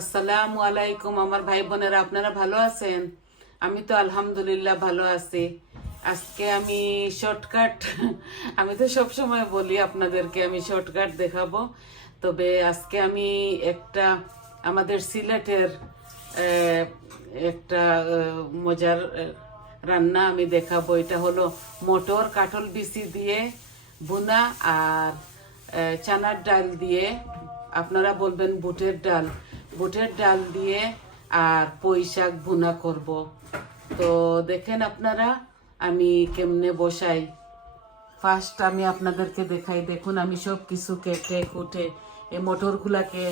আসসালামু আলাইকুম আমার ভাই বোনেরা, আপনারা ভালো আছেন? আমি তো আলহামদুলিল্লাহ ভালো আছি। আজকে আমি শর্টকাট আমি তো সব সময় বলি আপনাদেরকে আমি শর্টকাট দেখাবো, তবে আজকে আমি একটা আমাদের সিলেটের আহ, একটা মজার রান্না আমি দেখাবো। এটা হলো মটর কাটল বিসি দিয়ে ভুনা আর চানার ডাল দিয়ে, আপনারা বলবেন বুটের ডাল, বুটের ডাল দিয়ে আর পুঁই শাক ভুনা করব। তো দেখেন আপনারা আমি কেমনে বসাই। ফার্স্ট আমি আপনাদেরকে দেখাই, দেখুন আমি সব কিছু কেটে কুটে এই মটরগুলাকে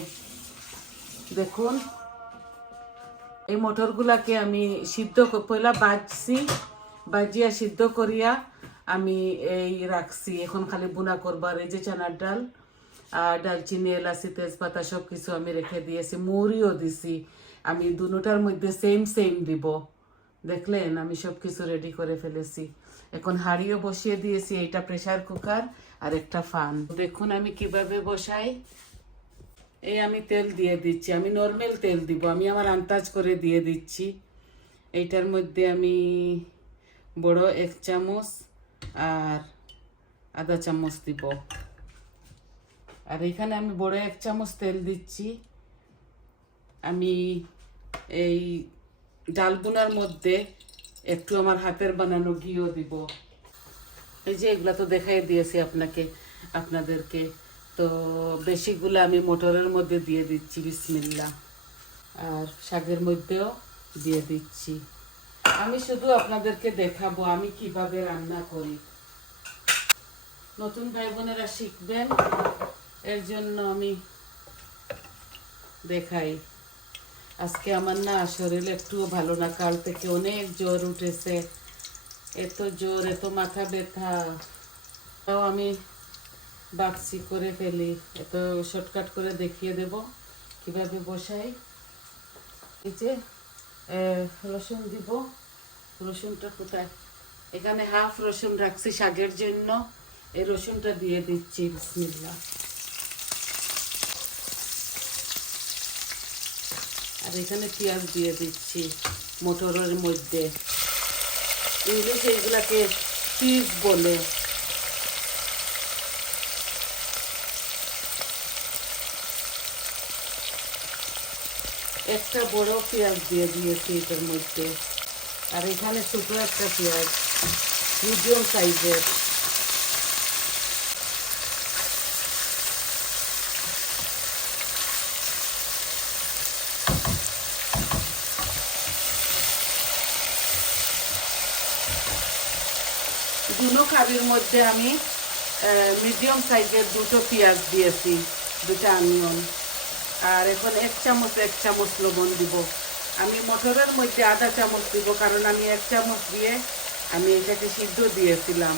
দেখুন, এই মটরগুলাকে আমি সিদ্ধ পয়লা বাজিয়া সিদ্ধ করিয়া আমি এই রাখছি। এখন খালি বুনা করবার। এই যে চানার ডাল আর ডালচিনি এলাচি তেজপাতা সব কিছু আমি রেখে দিয়েছি, মুড়িও দিছি। আমি দুটার মধ্যে সেম সেম দিব। দেখলেন আমি সব কিছু রেডি করে ফেলেছি। এখন হাঁড়িও বসিয়ে দিয়েছি, এইটা প্রেসার কুকার আর একটা ফান। দেখুন আমি কিভাবে বসাই। এই আমি তেল দিয়ে দিচ্ছি, আমি নর্মাল তেল দিব, আমি আমার আন্দাজ করে দিয়ে দিচ্ছি। এইটার মধ্যে আমি বড় 1 চামচ আর আধা চামচ দিব। আর এখানে আমি বড় 1 চামচ তেল দিচ্ছি। আমি এই ডাল বোনার মধ্যে একটু আমার হাতের বানানো ঘিও দিব। এই যে এগুলা তো দেখাই দিয়েছি আপনাদেরকে। তো বেশিগুলো আমি মটরের মধ্যে দিয়ে দিচ্ছি, বিসমিল্লাহ। আর শাকের মধ্যেও দিয়ে দিচ্ছি। আমি শুধু আপনাদেরকে দেখাবো আমি কিভাবে রান্না করি। নতুন ভাই বোনেরা শিখবেন, এর জন্য আমি দেখাই। আজকে আমার না শরীর একটুও ভালো না, কাল থেকে অনেক জ্বর উঠেছে, এত জ্বর, এত মাথা ব্যথা। তাও আমি বাক্সি করে ফেলি, এত শর্টকাট করে দেখিয়ে দেব কিভাবে বসাই। এই যে রসুন দিব, রসুনটা কোথায়? এখানে হাফ রসুন রাখছি শাকের জন্য, এই রসুনটা দিয়ে দিচ্ছি, বিসমিল্লাহ। আর এখানে পেঁয়াজ দিয়ে দিচ্ছি মটরের মধ্যে। ইংলিশ এইগুলাকে চিজ বলে। একটা বড় পেঁয়াজ দিয়ে দিয়েছি এটার মধ্যে। আর এখানে ছোট একটা পেঁয়াজ, মিডিয়াম সাইজের। দুটো কারির মধ্যে আমি মিডিয়াম সাইজের দুটো পেঁয়াজ দিয়েছি, দুটো অনিয়ন। আর এখন 1 চামচ লবণ দিব। আমি মটরের মধ্যে আধা চামচ দিব, কারণ আমি 1 চামচ দিয়ে আমি এটাকে সিদ্ধ দিয়েছিলাম,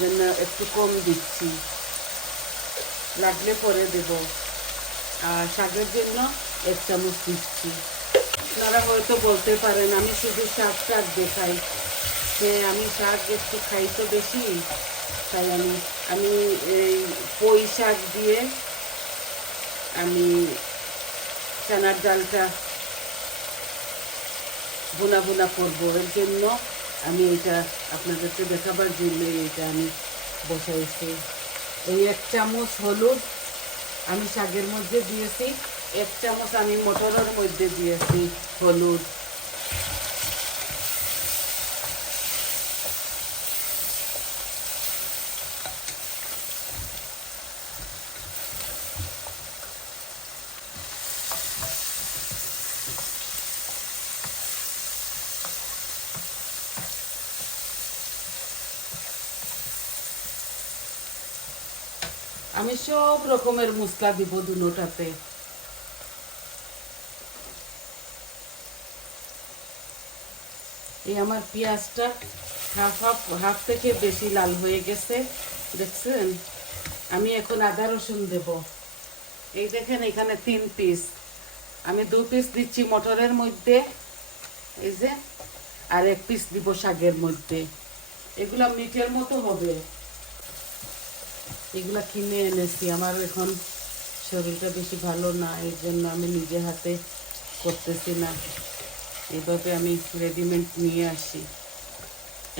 জন্য একটু কম দিচ্ছি, লাগলে পরে দেব। আর শাকের জন্য 1 চামচ দিচ্ছি। আপনারা হয়তো বলতে পারেন আমি শুধু শাক দেখাই, যে আমি শাক একটু খাই তো বেশি, তাই আমি এই পুঁই শাক দিয়ে আমি চানার ডালটা বোনা করবো। এর জন্য আমি এটা আপনাদেরকে দেখাবার জন্য এইটা আমি বসাইছি। এই 1 চামচ হলুদ আমি শাকের মধ্যে দিয়েছি, 1 চামচ আমি মটরের মধ্যে দিয়েছি হলুদ। আমি সব রকমের মশলা দিব দুটোটাতে। এই আমার পেঁয়াজটা হাফ থেকে বেশি লাল হয়ে গেছে, দেখছেন? আমি এখন আদা রসুন দেব। এই দেখেন এখানে 3 পিস, আমি 2 পিস দিচ্ছি মটরের মধ্যে, এই যে, আর 1 পিস দিব শাকের মধ্যে। এগুলা মিটের মতো হবে। এগুলা কিনে এনেছি, আমার এখন শরীরটা বেশি ভালো না, এর জন্য আমি নিজে হাতে করতেছি না, এইভাবে আমি রেডিমেড নিয়ে আসি।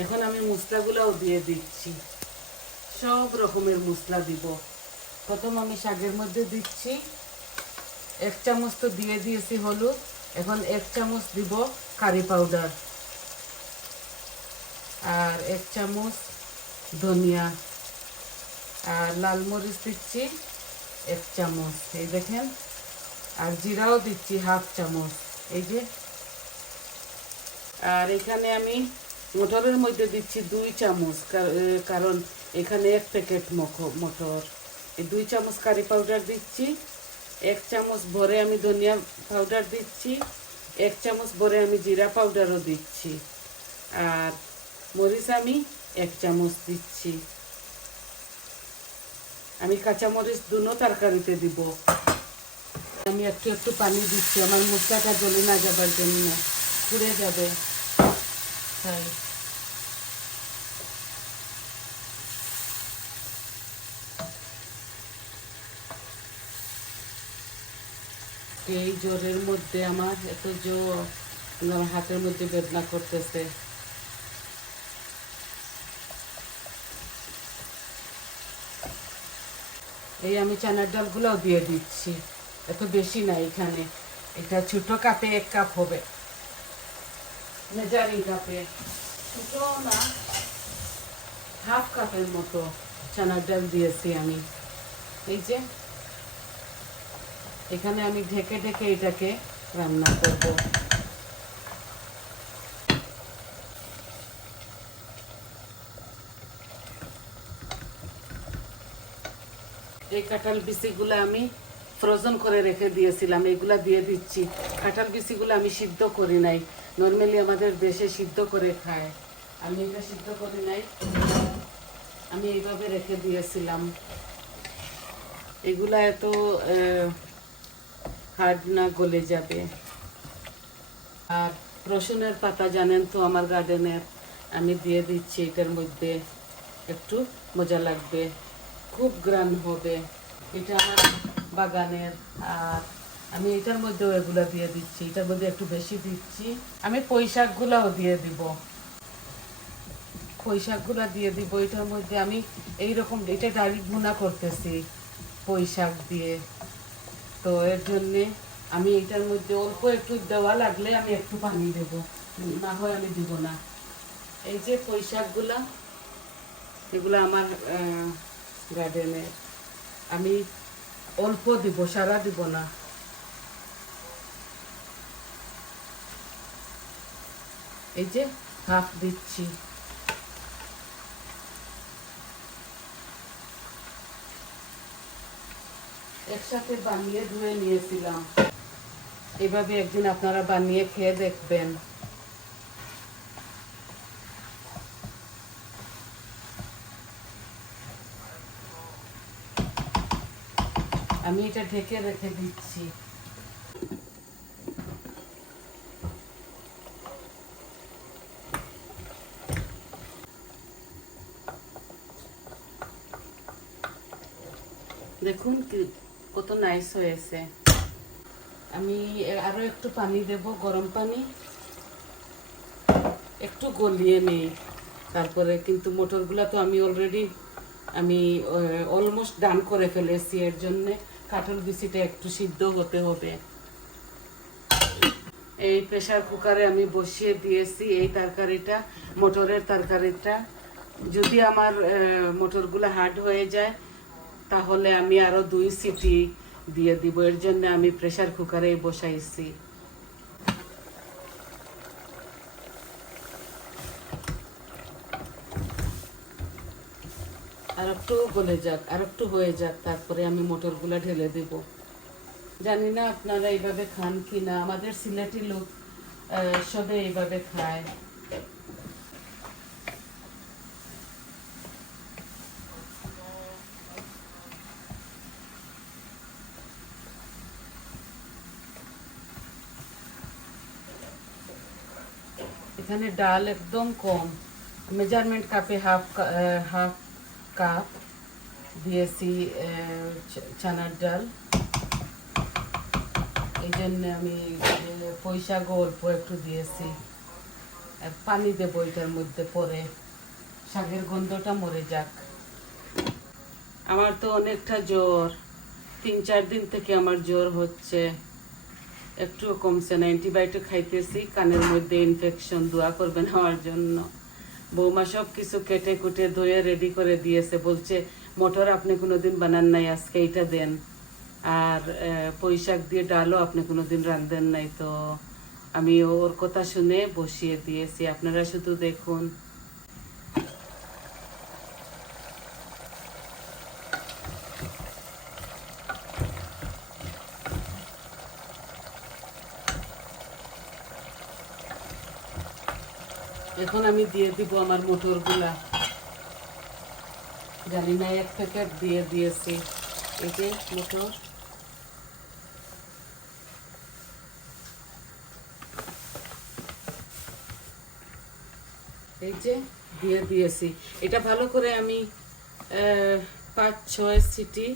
এখন আমি মশলাগুলোও দিয়ে দিচ্ছি, সব রকমের মশলা দিব। প্রথম আমি শাকের মধ্যে দিচ্ছি 1 চামচ, তো দিয়ে দিয়েছি হলুদ। এখন 1 চামচ দিব কারি পাউডার, আর 1 চামচ ধনিয়া, আর লাল মরিচ দিচ্ছি 1 চামচ, এই দেখেন। আর জিরাও দিচ্ছি 1/2 চামচ, এই যে। আর এখানে আমি মটরের মধ্যে দিচ্ছি 2 চামচ, কারণ এখানে 1 প্যাকেট মটর। এই 2 চামচ কারি পাউডার দিচ্ছি, 1 চামচ ভরে আমি ধনিয়া পাউডার দিচ্ছি, 1 চামচ ভরে আমি জিরা পাউডারও দিচ্ছি, আর মরিচ আমি 1 চামচ দিচ্ছি। আমি কাঁচামরিচ দুনো তরকারিতে দিব। আমি একটু একটু পানি দিচ্ছি, আমার মশলাটা জ্বলে না যাবার জন্য, পুড়ে যাবে তাই। এই জ্বরের মধ্যে আমার এত জ্বর, আমার হাতের মধ্যে বেদনা করতেছে। এই আমি চানার ডালগুলোও দিয়ে দিচ্ছি, এত বেশি না এখানে, এটা ছোট কাপে 1 কাপ হবে, মেজারিং কাপে, ছোট না, 1/2 কাপের মতো চানার ডাল দিয়েছি আমি। এই যে এখানে আমি ঢেকে ঢেকে এটাকে রান্না করব। এই কাঁঠাল বিচিগুলো আমি ফ্রোজেন করে রেখে দিয়েছিলাম, এগুলা দিয়ে দিচ্ছি। কাঁঠাল বিচিগুলো আমি সিদ্ধ করি নাই, নর্মালি আমাদের দেশে সিদ্ধ করে খায়, আমি এটা সিদ্ধ করি নাই, আমি এইভাবে রেখে দিয়েছিলাম। এগুলা এত হার্ড না, গলে যাবে। আর রসুনের পাতা জানেন তো আমার গার্ডেনের, আমি দিয়ে দিচ্ছি এটার মধ্যে, একটু মজা লাগবে, খুব গ্রান হবে, এটা আমার বাগানের। আর আমি এটার মধ্যেও এগুলা দিয়ে দিচ্ছি, এটার মধ্যে একটু বেশি দিচ্ছি। আমি পুঁই শাকগুলাও দিয়ে দিব, পুঁই শাকগুলা দিয়ে দিব এটার মধ্যে। আমি এইরকম এটা ডাইরেক্ট ভুনা করতেছি পুঁই শাক দিয়ে, তো এর জন্যে আমি এটার মধ্যে অল্প একটু দেওয়া লাগলে আমি একটু পানি দেব, না হয় আমি দিব না। এই যে পুঁই শাকগুলা, এগুলো আমার গার্ডেনের, আমি অল্প দিব, সারা দিব না। এই যে হাফ দিচ্ছি। একসাথে বানিয়ে ধুয়ে নিয়েছিলাম, এভাবে একদিন আপনারা বানিয়ে খেয়ে দেখবেন। আমি এটা ঢেকে রেখে দিচ্ছি। দেখুন কত নাইস হয়েছে। আমি আরো একটু পানি দেব, গরম পানি, একটু গলিয়ে নেই তারপরে। কিন্তু মটরগুলা তো আমি অলরেডি অলমোস্ট ডান করে ফেলেছি, এর জন্য কাঁঠাল বিচিটা একটু সিদ্ধ হতে হবে। এই প্রেসার কুকারে আমি বসিয়ে দিয়েছি এই তরকারিটা, মটরের তরকারিটা। যদি আমার মটরগুলো হার্ড হয়ে যায় তাহলে আমি আরো 2 সিটি দিয়ে দিব, এর জন্য আমি প্রেসার কুকারে বসাইছি। আর একটু গলে যাক, আর একটু হয়ে যাক, তারপরে আমি মটরগুলো ঢেলে দেব। জানি না আপনারা এইভাবে খান কি না, আমাদের সিলেটি লোক সবে এইভাবে খায়। এখানে ডাল একদম কম, মেজারমেন্ট কাপে হাফ কাপ দিয়েছি চানার ডাল, এই জন্য আমি পুঁই শাকও অল্প একটু দিয়েছি। পানি দেবো এটার মধ্যে, পরে শাকের গন্ধটা মরে যাক। আমার তো অনেকটা জ্বর, 3-4 দিন থেকে আমার জ্বর হচ্ছে, একটুও কমছে না। অ্যান্টিবায়োটিক খাইতেছি, কানের মধ্যে ইনফেকশন, দোয়া করবেন আমার জন্য। বৌমা সব কিছু কেটে কুটে ধুয়ে রেডি করে দিয়েছে, বলছে মটর আপনি কোনোদিন বানান নাই, আজকে এইটা দেন। আর পুঁই শাক দিয়ে ডালও আপনি কোনোদিন রাঁধেন নাই। তো আমি ওর কথা শুনে বসিয়ে দিয়েছি, আপনারা শুধু দেখুন। এখন আমি দিয়ে দিব আমার মটরগুলা, জানি না 1 প্যাকেট দিয়ে দিয়েছি। এই যে মটর, এই যে দিয়ে দিয়েছি। এটা ভালো করে আমি 5-6 সিটি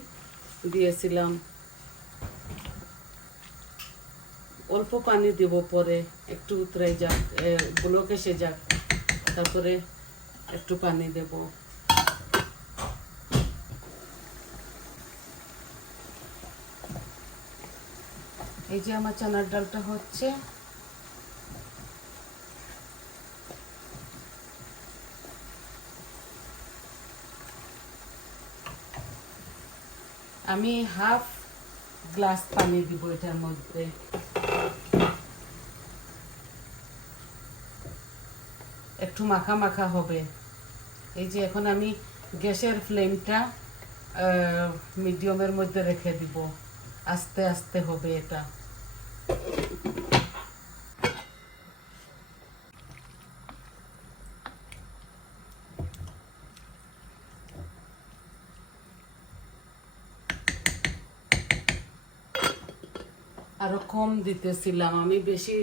দিয়েছিলাম। অল্প পানি দেব, পরে একটু উতরে যাক, ব্লক এসে যাক, তারপরে একটু পানি দেব। এই যে আমার চানার ডালটা হচ্ছে। আমি হাফ গ্লাস পানি দিব এটার মধ্যে। একটু মাখা মাখা হবে। এই যে এখন আমি গ্যাসের ফ্লেমটা মিডিয়ামের মধ্যে রেখে দিব, আস্তে আস্তে হবে এটা। আরো কম দিতেছিলাম আমি, বেশি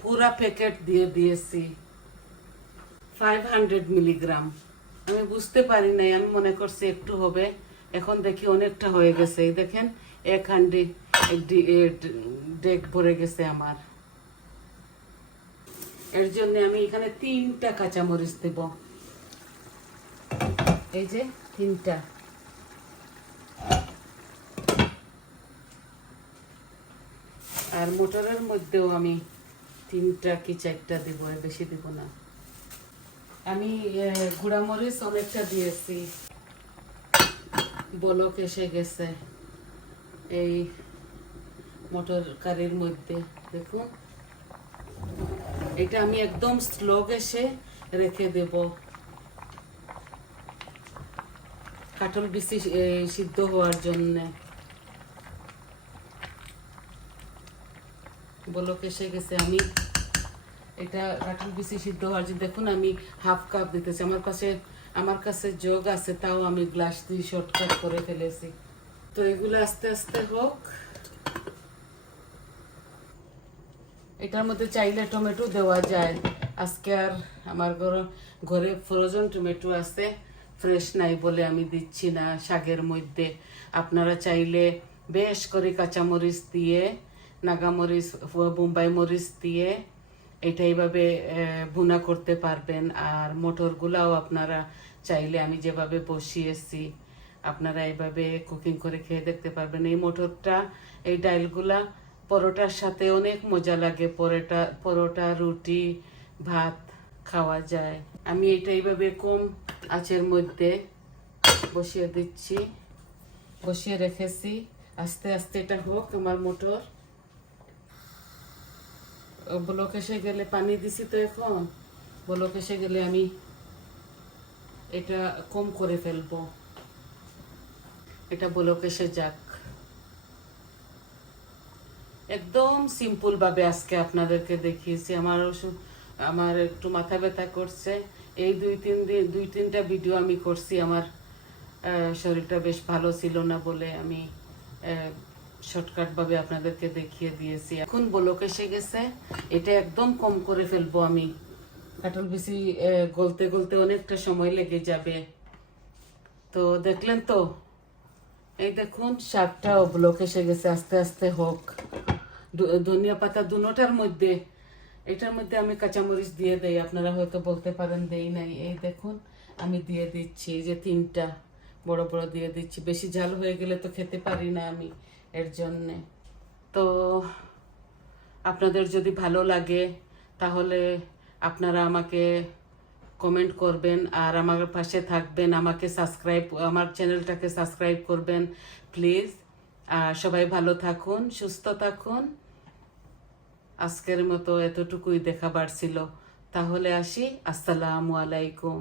পুরা প্যাকেট দিয়ে দিয়েছি 500 মিলিগ্রাম। আমি বুঝতে পারি নাই, আমি মনে করছি একটু হবে, এখন দেখি অনেকটা হয়ে গেছে। এই দেখেন 1 হান্ডি ডেক ভরে গেছে আমার। এর জন্য আমি এখানে 3টা কাঁচামরিচ দেব, এই যে 3টা। আর মোটরের মধ্যেও আমি 3টা কি 4টা দিব, বেশি দিব না। আমি গুঁড়ামরিচ অনেকটা দিয়েছি। বলক এসে গেছে এই মটর কারির মধ্যে, দেখুন। এটা আমি একদম স্লো গ্যাসে রেখে দেব, কাটল বিসি সিদ্ধ হওয়ার জন্য। বলক এসে গেছে, আমি এটা কাটল বিসি সিদ্ধ হওয়ার জন্য। দেখুন আমি হাফ কাপ দিতেছি, আমার কাছে জগ আছে, তাও আমি গ্লাস দিয়ে শর্টকাট করে ফেলেছি। তো এগুলো আস্তে আস্তে হোক। এটার মধ্যে চাইলে টমেটো দেওয়া যায়, আজকে আর আমার ঘরে ফ্রোজেন টমেটো আছে, ফ্রেশ নাই বলে আমি দিচ্ছি না শাকের মধ্যে। আপনারা চাইলে বেশ করে কাঁচামরিচ দিয়ে, নাগামরিচ, বোম্বাই মরিচ দিয়ে এটা এইভাবে ভুনা করতে পারবেন। আর মটরগুলাও আপনারা চাইলে, আমি যেভাবে বসিয়েছি, আপনারা এইভাবে কুকিং করে খেয়ে দেখতে পারবেন। এই মটরটা, এই ডালগুলা পরোটার সাথে অনেক মজা লাগে, পরোটা, রুটি, ভাত খাওয়া যায়। আমি এটা এইভাবে কম আঁচের মধ্যে বসিয়ে দিচ্ছি, বসিয়ে রেখেছি। আস্তে আস্তে এটা হোক আমার মটর। ব্লক এসে গেলে, পানি দিছি তো এখন, ব্লক এসে গেলে আমি এটা কম করে ফেলবো। এটা ব্লক এসে যাক। একদম সিম্পল ভাবে আজকে আপনাদেরকে দেখিয়েছি। আমার একটু মাথা ব্যথা করছে, এই 2-3টা ভিডিও আমি করছি। আমার শরীরটা বেশ ভালো ছিল না বলে আমি শর্টকাট ভাবে আপনাদেরকে দেখিয়ে দিয়েছি। এখন বলক এসে গেছে, এটা একদম কম করে ফেলবো আমি। কাটল বিসি গলতে গলতে অনেকটা সময় লেগে যাবে, তো দেখলেন তো, এই দেখুন শাকটাও ব্লক এসে গেছে, আস্তে আস্তে হোক। ধনিয়া পাতা দুটোটার মধ্যে, এটার মধ্যে আমি কাঁচামরিচ দিয়ে দেই, আপনারা হয়তো বলতে পারেন দেই নাই। এই দেখুন আমি দিয়ে দিচ্ছি, এই যে 3টা বড় বড় দিয়ে দিচ্ছি। বেশি ঝাল হয়ে গেলে তো খেতে পারি না আমি, এর জন্যে। তো আপনাদের যদি ভালো লাগে তাহলে আপনারা আমাকে কমেন্ট করবেন আর আমার পাশে থাকবেন, আমাকে সাবস্ক্রাইব, আমার চ্যানেলটাকে সাবস্ক্রাইব করবেন প্লিজ। আর সবাই ভালো থাকুন, সুস্থ থাকুন। আজকের মতো এতটুকুই দেখাবার ছিল। তাহলে আসি, আসসালামু আলাইকুম।